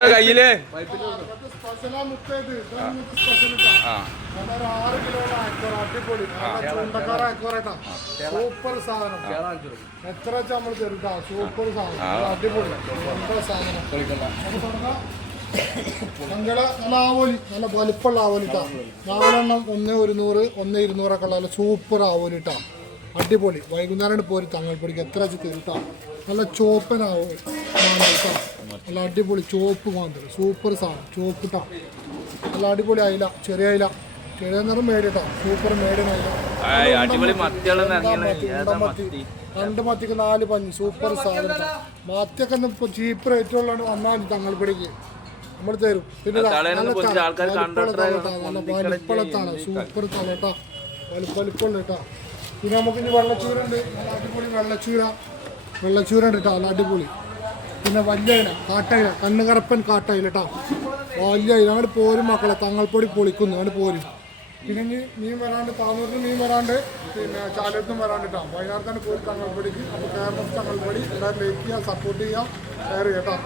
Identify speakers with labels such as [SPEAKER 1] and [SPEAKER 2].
[SPEAKER 1] കയ്യിൽ. സൂപ്പർ സാധനം എത്ര നമ്മൾ ചെറുതാ സൂപ്പർ സാധനം നല്ല അടിപൊളി സാധനം. ഞങ്ങൾ നല്ല ആവോലി നല്ല വലിപ്പമുള്ള ആവോലിട്ടാ നാലെണ്ണം ഒന്ന് ഒരുന്നൂറ് ഒന്ന് ഇരുന്നൂറൊക്കെ ഉള്ള സൂപ്പർ ആവോലിട്ടാ അടിപൊളി വൈകുന്നേരം പോരി തങ്ങൾപ്പൊടിക്ക് എത്ര വെച്ച് നല്ല ചോപ്പനാവും കേട്ടോ നല്ല അടിപൊളി ചോപ്പ് മാന്തൽ സൂപ്പർ സാധനം ചോപ്പ് ഇട്ടാ നല്ല അടിപൊളി അയില ചെറിയ അയില ചെറിയ നിറം മേടിട്ടാ സൂപ്പർ മേടിയ അയില
[SPEAKER 2] അടിപൊളി മത്തികളും ഇറങ്ങിയാണ്
[SPEAKER 1] മത്തി,
[SPEAKER 2] ഏതാ
[SPEAKER 1] ഉണ്ടൻ മത്തി.
[SPEAKER 2] മത്തി
[SPEAKER 1] രണ്ട് മത്തിക്ക് നാല് പഞ്ഞ് സൂപ്പർ സാധനം മത്തിയൊക്കെ ഇപ്പൊ ചീപ്പ് റേറ്റ് ഉള്ളതാണ് വന്നാൽ തങ്ങൾപ്പിടിക്ക് നമ്മൾ തരും പിന്നെ വലിപ്പമുള്ളതാണ് സൂപ്പർ തലട്ടാ വലിപ്പമുള്ള കേട്ടാ പിന്നെ നമുക്ക് ഇനി വെള്ളച്ചൂര ഉണ്ട് നല്ല അടിപൊളി വെള്ളച്ചൂര. വെള്ളച്ചൂര ഉണ്ട് കേട്ടോ നല്ല അടിപൊളി. പിന്നെ വലിയ ഇല കാട്ടയില. കണ്ണുകറപ്പൻ കാട്ടയില കേട്ടോ വലിയ അങ്ങോട്ട് പോരും മക്കളെ. തങ്ങൾപ്പൊടി പൊളിക്കുന്നു. അങ്ങോട്ട് പോരും. പിന്നെ ഇനി മീൻ വരാണ്ട് താന്നൂരിന് മീൻ വരാണ്ട് പിന്നെ ചാലത്തും വരാണ്ട് കേട്ടോ വയനാട്ടിലാണ് പോയി തങ്ങൾപ്പൊടിക്ക്. അപ്പോൾ കേരളത്തിൽ തങ്ങൾപ്പൊടി എല്ലാവരും ലൈക്ക് ചെയ്യുക സപ്പോർട്ട് ചെയ്യുക ചെയ്യാം കേട്ടോ